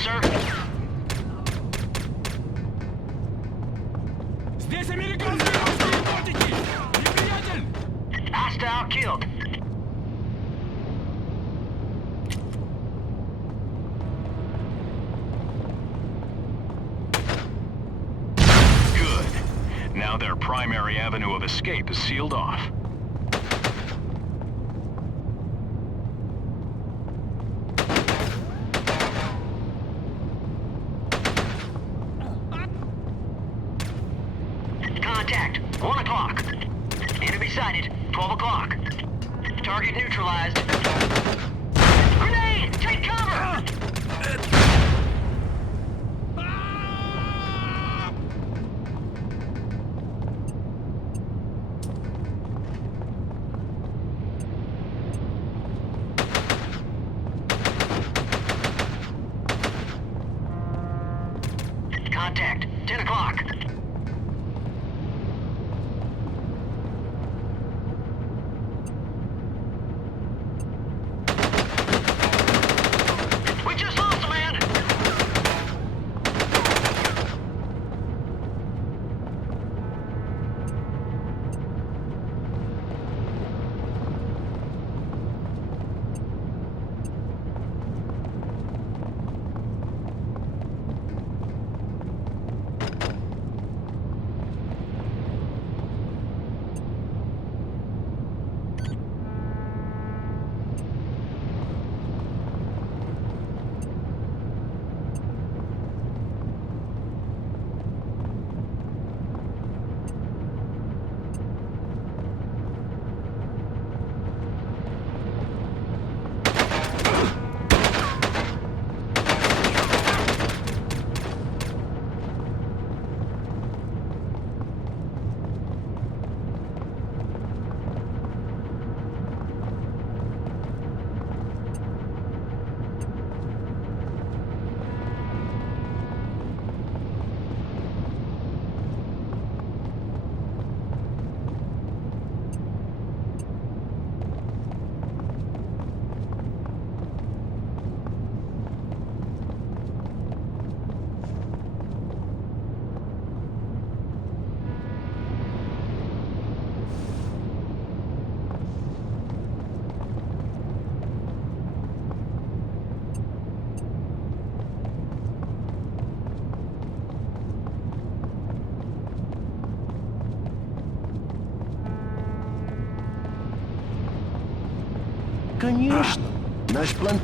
sir. Здесь американские русские ботики! Неприятель! Hostile killed. Good. Now their primary avenue of escape is sealed off. Contact. 1 o'clock. Enemy sighted. 12 o'clock. Target neutralized. Grenade! Take cover! Contact. 10 o'clock. We just lost a man! Конечно. Наш план...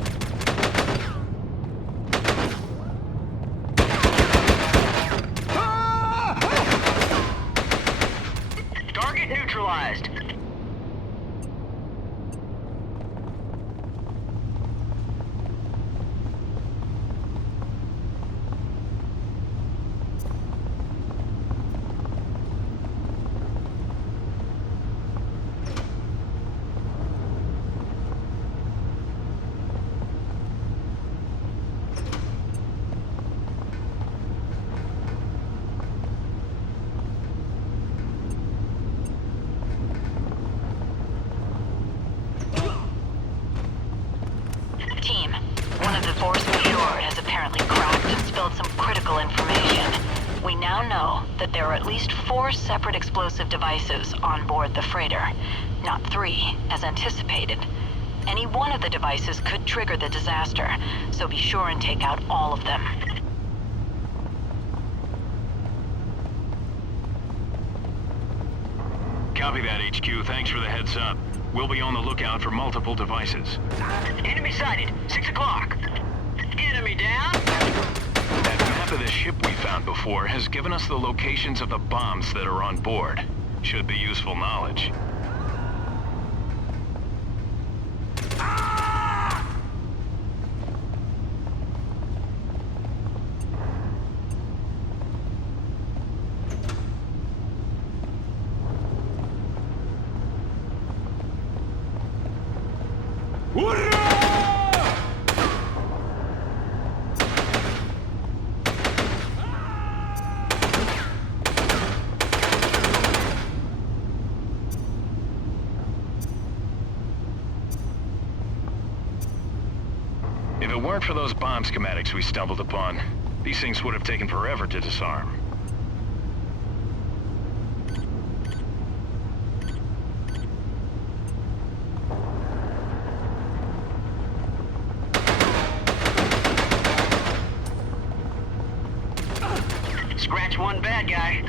Target neutralized. Team, one of the force majeure has apparently cracked and spilled some critical information. We now know that there are at least 4 separate explosive devices on board the freighter, not 3, as anticipated. Any one of the devices could trigger the disaster, so be sure and take out all of them. Copy that, HQ. Thanks for the heads up. We'll be on the lookout for multiple devices. Enemy sighted. 6 o'clock. Enemy down. That map of the ship we found before has given us the locations of the bombs that are on board. Should be useful knowledge. for those bomb schematics we stumbled upon. These things would have taken forever to disarm. Scratch one bad guy.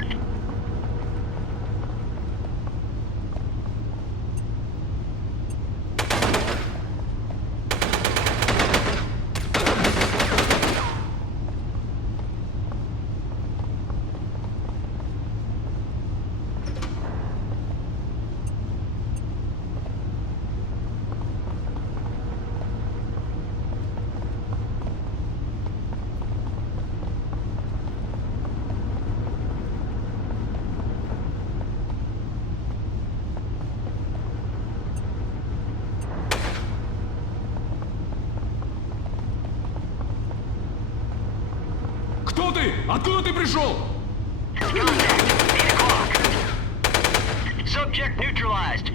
Кто ты? Откуда ты пришел? Contact. 8 o'clock. Subject neutralized.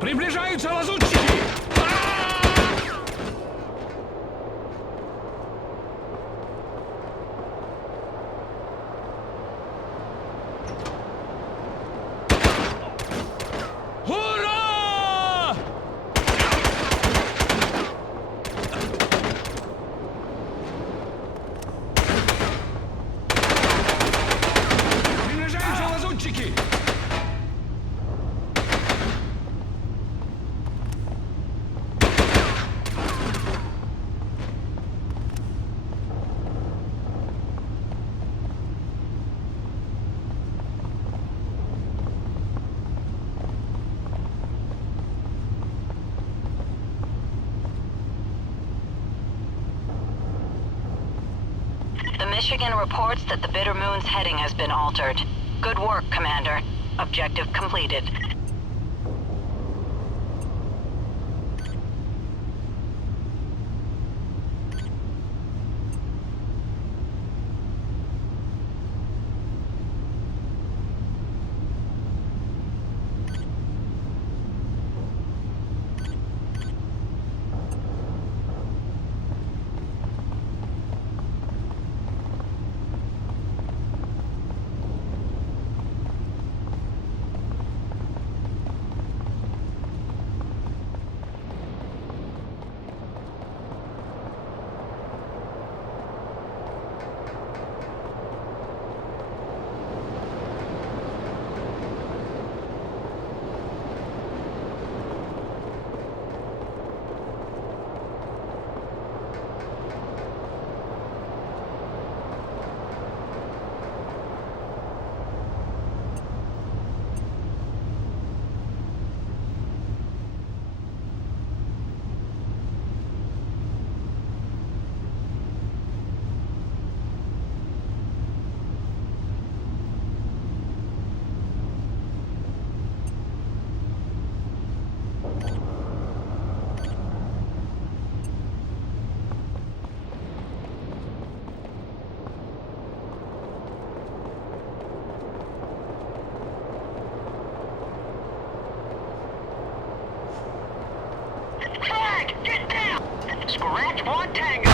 Приближаются лазутчики! Ура! Приближаются лазутчики! The Michigan reports that the Bitter Moon's heading has been altered. Good work, Commander. Objective completed. Flag! Get down! Scratch one tango!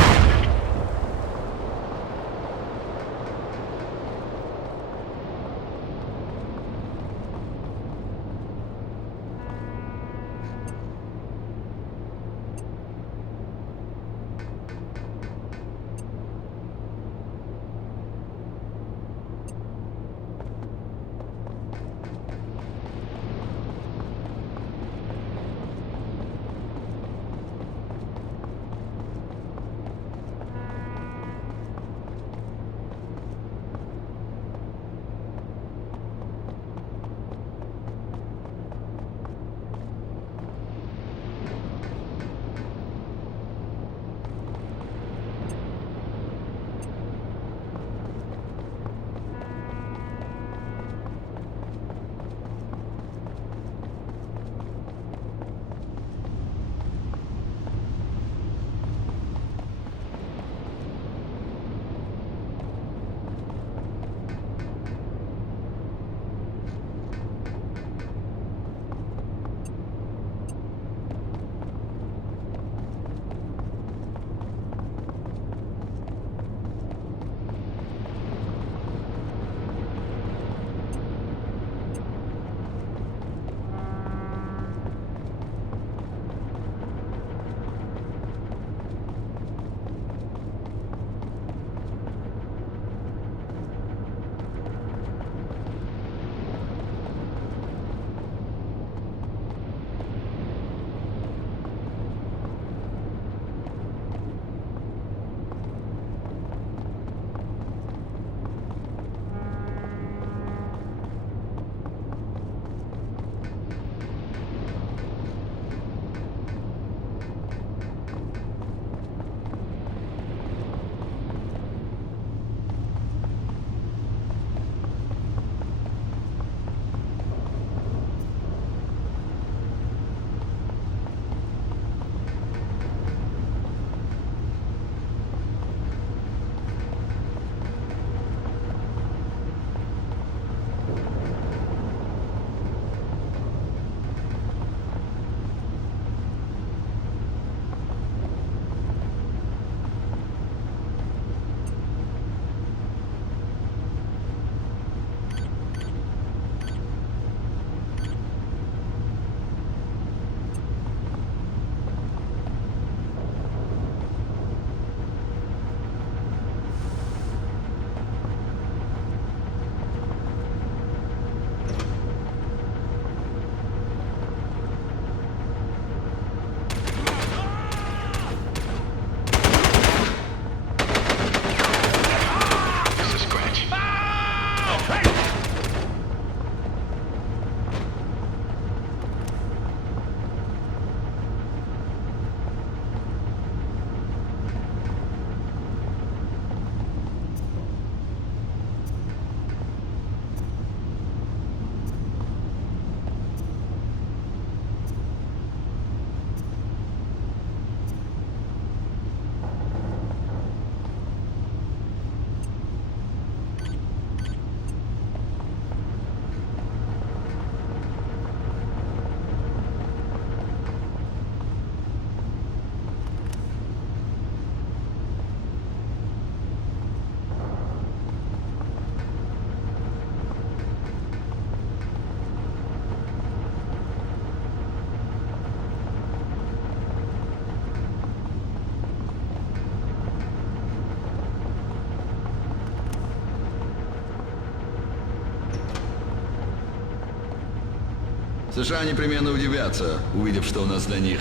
США непременно удивятся, увидев, что у нас для них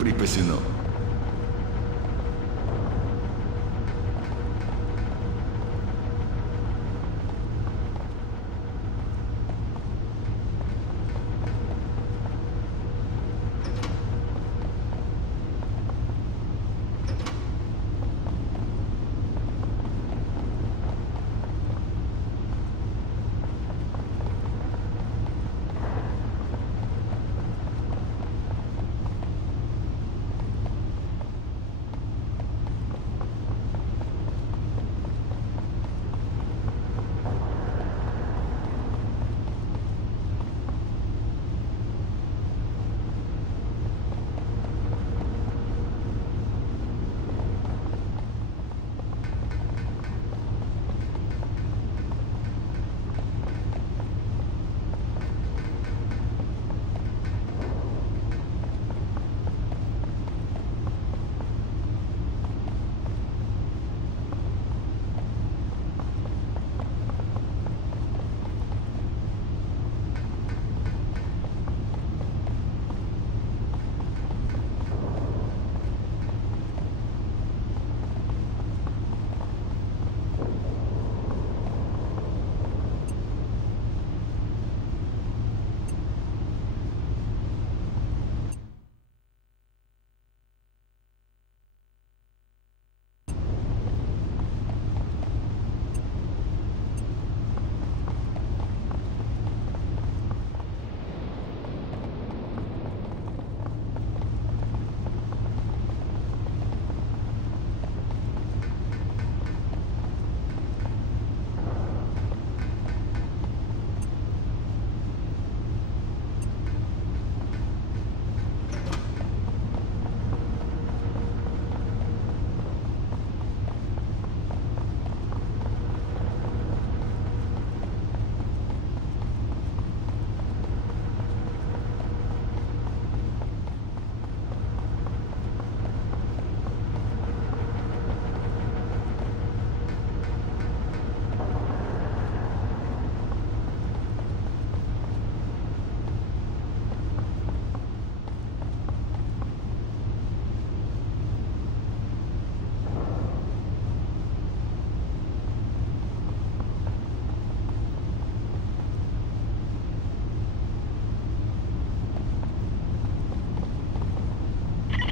припасено.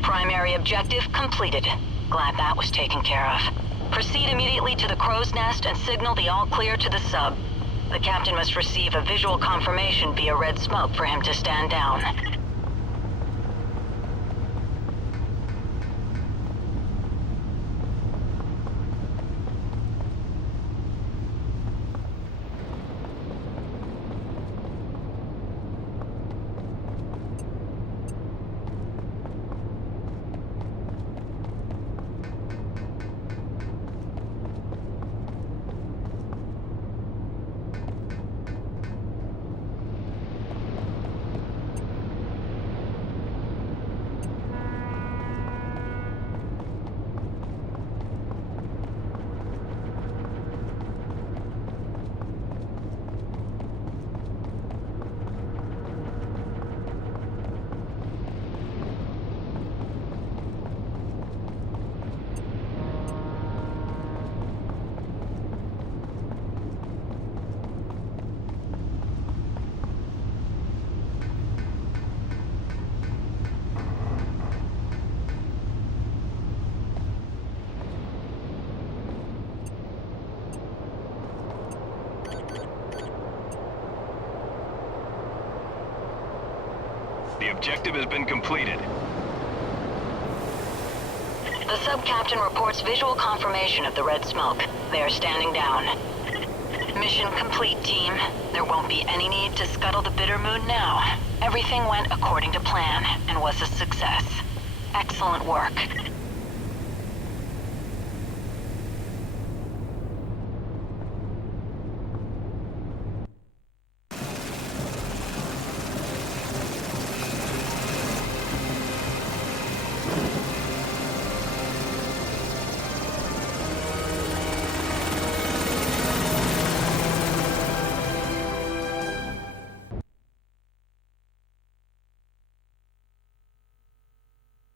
Primary objective completed. Glad that was taken care of. Proceed immediately to the crow's nest and signal the all clear to the sub. The captain must receive a visual confirmation via red smoke for him to stand down. The objective has been completed. The sub-captain reports visual confirmation of the red smoke. They are standing down. Mission complete, team. There won't be any need to scuttle the bitter moon now. Everything went according to plan and was a success. Excellent work.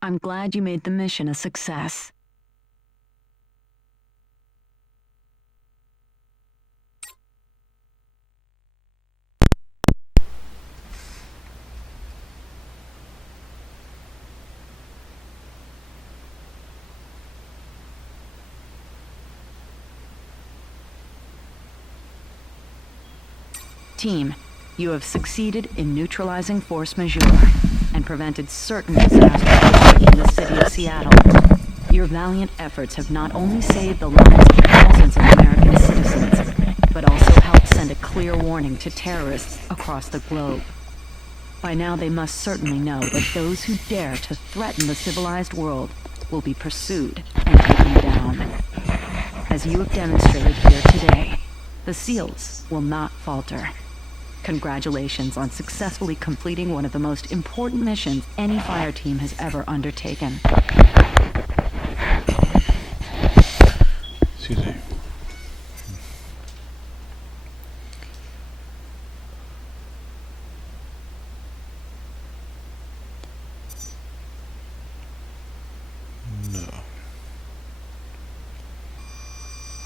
I'm glad you made the mission a success. Team, you have succeeded in neutralizing force majeure and prevented certain disasters in the city of Seattle. Your valiant efforts have not only saved the lives of thousands of American citizens, but also helped send a clear warning to terrorists across the globe. By now they must certainly know that those who dare to threaten the civilized world will be pursued and taken down. As you have demonstrated here today, the SEALs will not falter. Congratulations on successfully completing one of the most important missions any fire team has ever undertaken. Excuse me. No.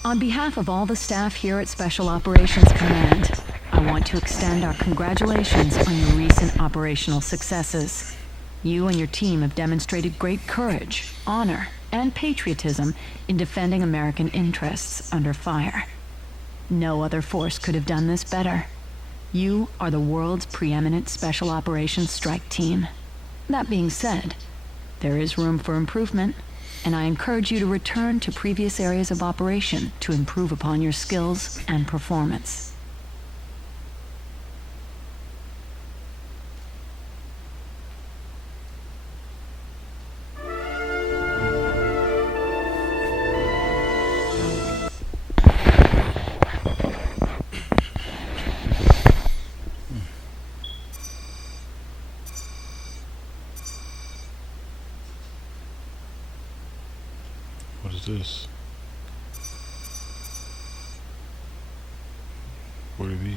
On behalf of all the staff here at Special Operations Command, I want to extend our congratulations on your recent operational successes. You and your team have demonstrated great courage, honor, and patriotism in defending American interests under fire. No other force could have done this better. You are the world's preeminent Special Operations Strike Team. That being said, there is room for improvement, and I encourage you to return to previous areas of operation to improve upon your skills and performance. What is this? What are these?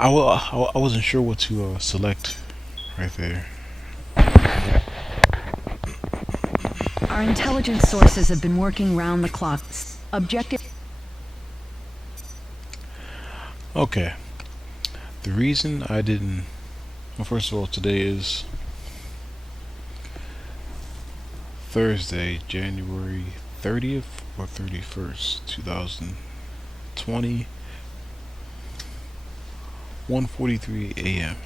I wasn't sure what to select right there. Our intelligence sources have been working round the clock. Objective. Okay. The reason I didn't... Well, first of all, today is Thursday, January 30th or 31st, 2020, 1:43 a.m.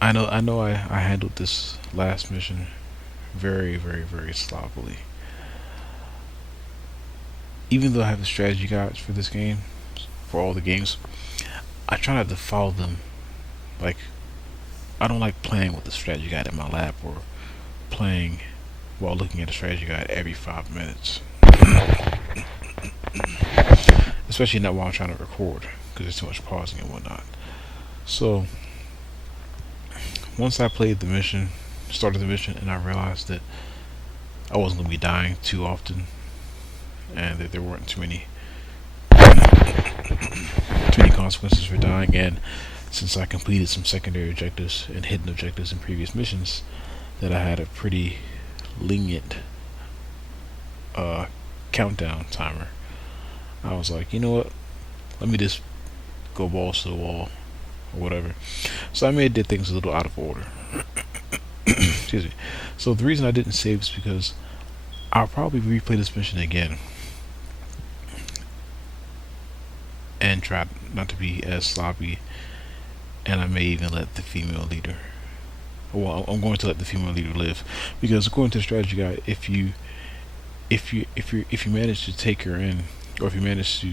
I know I handled this last mission very, very, very sloppily. Even though I have the strategy guides for this game, for all the games, I try not to follow them. Like, I don't like playing with the strategy guide in my lap or playing while looking at the strategy guide every 5 minutes. Especially not while I'm trying to record, because there's too much pausing and whatnot. So once I played the mission, started the mission, and I realized that I wasn't going to be dying too often, and that there weren't too many consequences for dying, and since I completed some secondary objectives and hidden objectives in previous missions, that I had a pretty lenient countdown timer. I was like, you know what, let me just go balls to the wall or whatever. So I may have did things a little out of order. Excuse me. So the reason I didn't save is because I'll probably replay this mission again and try not to be as sloppy, and I may even let the female leader, well, I'm going to let the female leader live, because according to the strategy guide, if you manage to take her in, or if you manage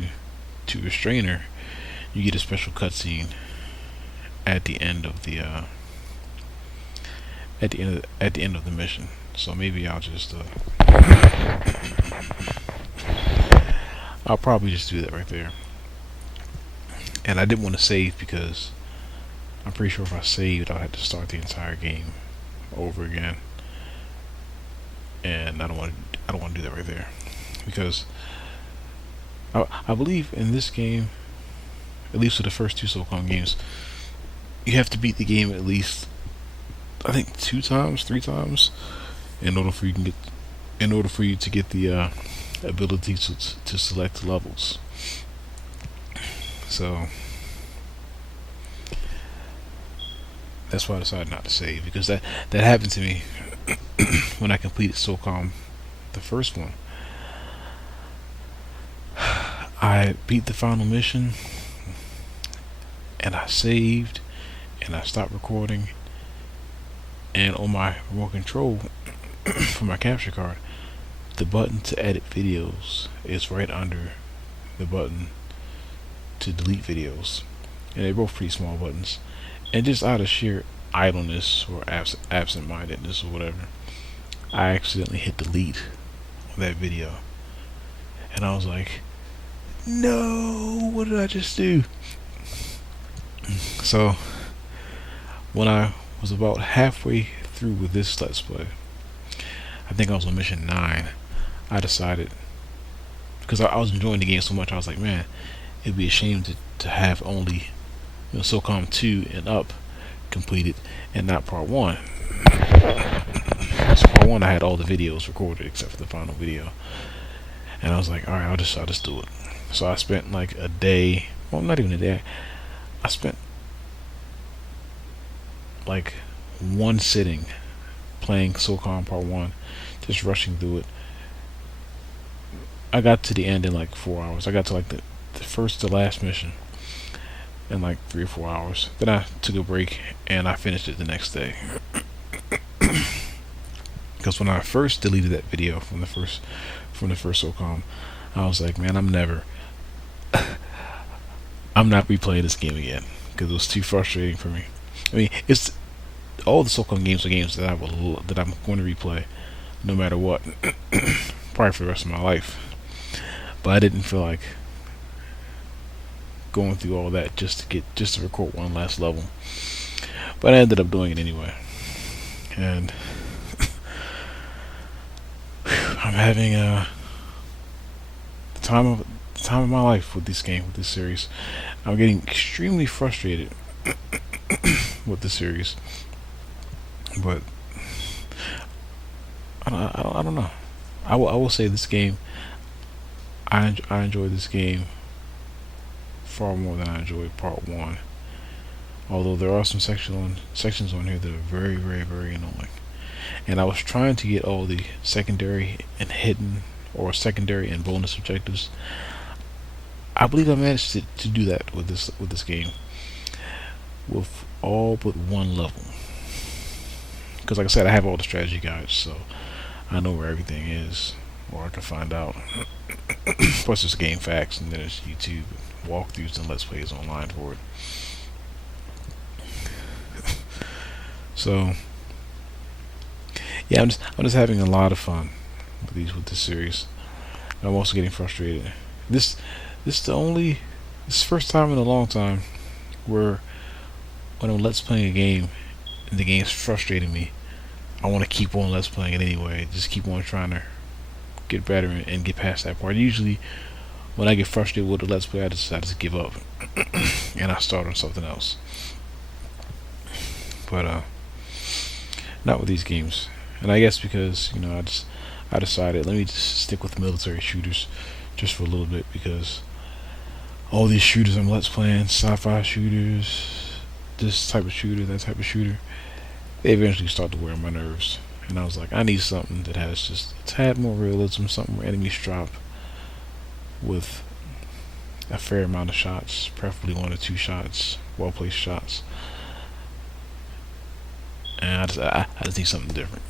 to restrain her, you get a special cutscene at the end of the mission. So maybe I'll just I'll probably just do that right there. and I didn't want to save because I'm pretty sure if I saved, I'll have to start the entire game over again, and I don't want to do that right there, because I believe in this game, at least for the first 2 SOCOM games, you have to beat the game at least, I think, 2 times, 3 times, in order for you to get the ability to select levels. So that's why I decided not to save, because that happened to me when I completed SOCOM, the first one. I beat the final mission, and I saved, and I stopped recording, and on my remote control for my capture card, the button to edit videos is right under the button to delete videos, and they're both pretty small buttons. And just out of sheer idleness or absent-mindedness or whatever, I accidentally hit delete on that video, and I was like, no, what did I just do? So when I was about halfway through with this Let's Play, I think I was on mission 9, I decided, because I was enjoying the game so much, I was like, man, it'd be a shame to have only, you know, SOCOM 2 and up completed and not part 1. So part 1 I had all the videos recorded except for the final video, and I was like, alright, I'll just do it. So I spent like a day, well, not even a day, I spent like one sitting playing SOCOM part 1, just rushing through it. I got to the end in like 4 hours. I got to like the first to last mission in like 3 or 4 hours. Then I took a break and I finished it the next day. Because when I first deleted that video from the first SOCOM, I was like, man, I'm not replaying this game again, because it was too frustrating for me. I mean, it's all the SOCOM games are games that I'm going to replay no matter what, probably for the rest of my life. But I didn't feel like going through all that just to record one last level. But I ended up doing it anyway, and I'm having the time of my life with this game, with this series. I'm getting extremely frustrated with the series, but I don't know. I will say this game, I enjoy this game far more than I enjoyed part 1. Although there are some sections on here that are very, very, very annoying. And I was trying to get all the secondary and hidden, or secondary and bonus objectives. I believe I managed to do that with this game, with all but one level. Because like I said, I have all the strategy guides, so I know where everything is, or I can find out. Plus there's game facts, and then there's YouTube walkthroughs and let's plays online for it. So yeah, I'm just having a lot of fun with this series. I'm also getting frustrated. This is the first time in a long time where when I'm let's playing a game and the game's frustrating me, I want to keep on let's playing it anyway. Just keep on trying to get better and get past that part. Usually when I get frustrated with the let's play, I just give up and I start on something else. But not with these games. And I guess because, you know, I decided, let me just stick with military shooters just for a little bit, because all these shooters I'm let's playing, sci-fi shooters, this type of shooter, that type of shooter, they eventually start to wear on my nerves. And I was like, I need something that has just a tad more realism, something where enemies drop with a fair amount of shots, preferably 1 or 2 shots, well-placed shots. And I just need something different.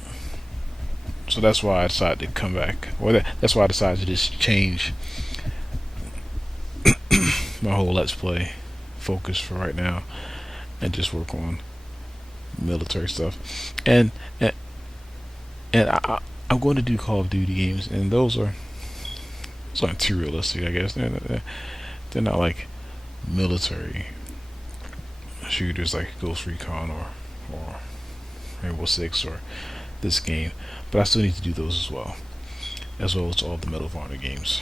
So that's why I decided to come back. Or that's why I decided to just change my whole let's play focus for right now and just work on military stuff. And I'm going to do Call of Duty games, and those aren't too realistic, I guess. They're not like military shooters like Ghost Recon or Rainbow Six or this game, but I still need to do those as well as all the Medal of Honor games.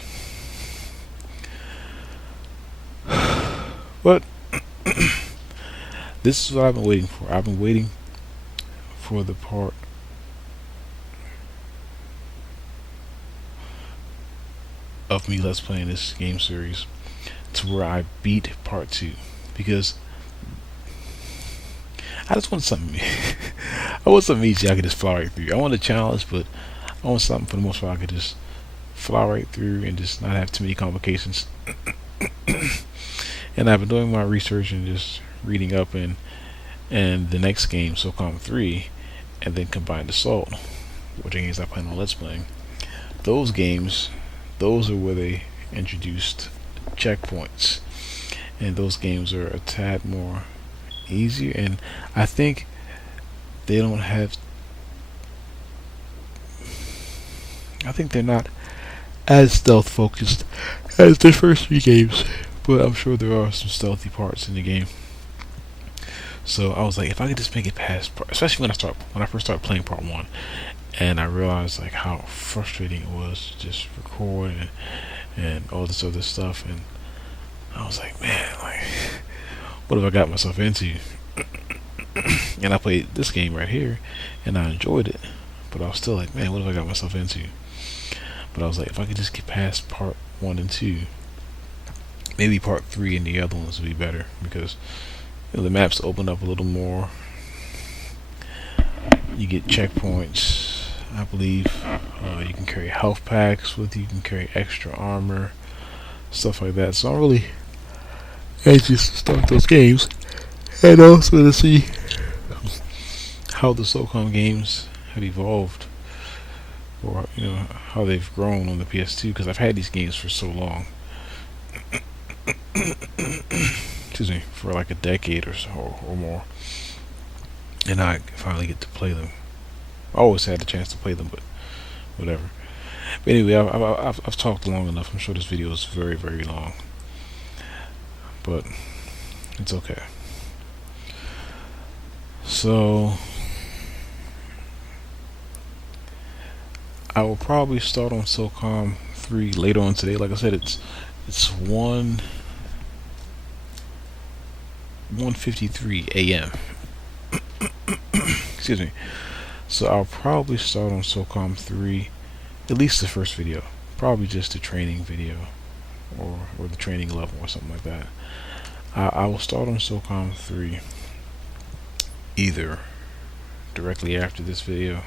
But this is what I've been waiting for. I've been waiting for the part of me let's playing this game series to where I beat part 2, because I just want something. I want something easy I could just fly right through. I want a challenge, but I want something for the most part I could just fly right through and just not have too many complications. And I've been doing my research and just reading up and the next game, SOCOM 3, and then Combined Assault, which games I plan on let's playing. Those games, those are where they introduced checkpoints, and those games are a tad more easier, and I think they don't have, I think they're not as stealth focused as the first 3 games, but I'm sure there are some stealthy parts in the game. So I was like, if I could just make it past part, especially when I first started playing part 1, and I realized like how frustrating it was to just record and all this other stuff, and I was like, man, like, what have I got myself into? And I played this game right here, and I enjoyed it, but I was still like, man, what have I got myself into? But I was like, if I could just get past part 1 and 2, maybe part 3 and the other ones would be better, because the maps open up a little more. You get checkpoints, I believe. You can carry health packs with you. You can carry extra armor, stuff like that. So I'm really anxious to start those games, and also to see how the SOCOM games have evolved, or how they've grown on the PS2. Because I've had these games for so long. Excuse me, for like a decade or so or more, and I finally get to play them. I always had the chance to play them, but whatever. But anyway, I've talked long enough. I'm sure this video is very, very long, but it's okay. So I will probably start on SOCOM 3 later on today. Like I said, it's 1:53 a.m. Excuse me. So I'll probably start on SOCOM 3, at least the first video, probably just a training video, or the training level or something like that. I will start on SOCOM 3 either directly after this video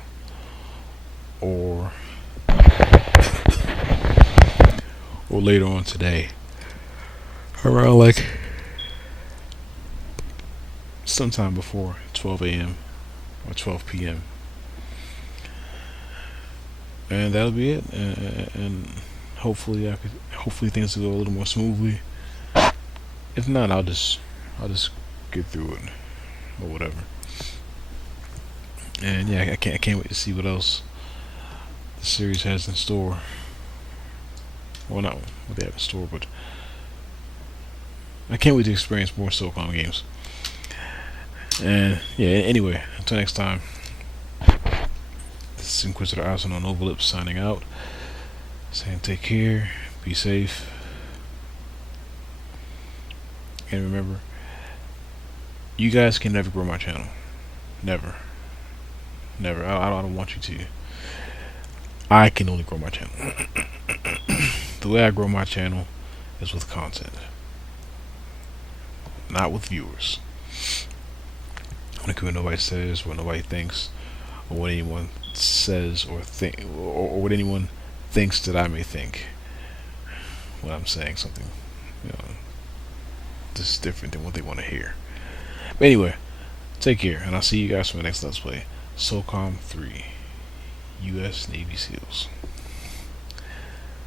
or later on today, around like sometime before 12 a.m. or 12 p.m. and that'll be it. And hopefully things will go a little more smoothly. If not, I'll just get through it or whatever. And yeah, I can't wait to see what else the series has in store. Well, not what they have in store, but I can't wait to experience more SOCOM games. And yeah, anyway, until next time, this is Inquisitor Arson on Overlip signing out, saying take care, be safe, and remember, you guys can never grow my channel. Never. I don't want you to. I can only grow my channel. The way I grow my channel is with content, not with viewers. I don't care what nobody says, what nobody thinks, or what anyone says or what anyone thinks that I may think when I'm saying something, just different than what they want to hear. But anyway, take care, and I'll see you guys for the next Let's Play. SOCOM 3, U.S. Navy SEALs.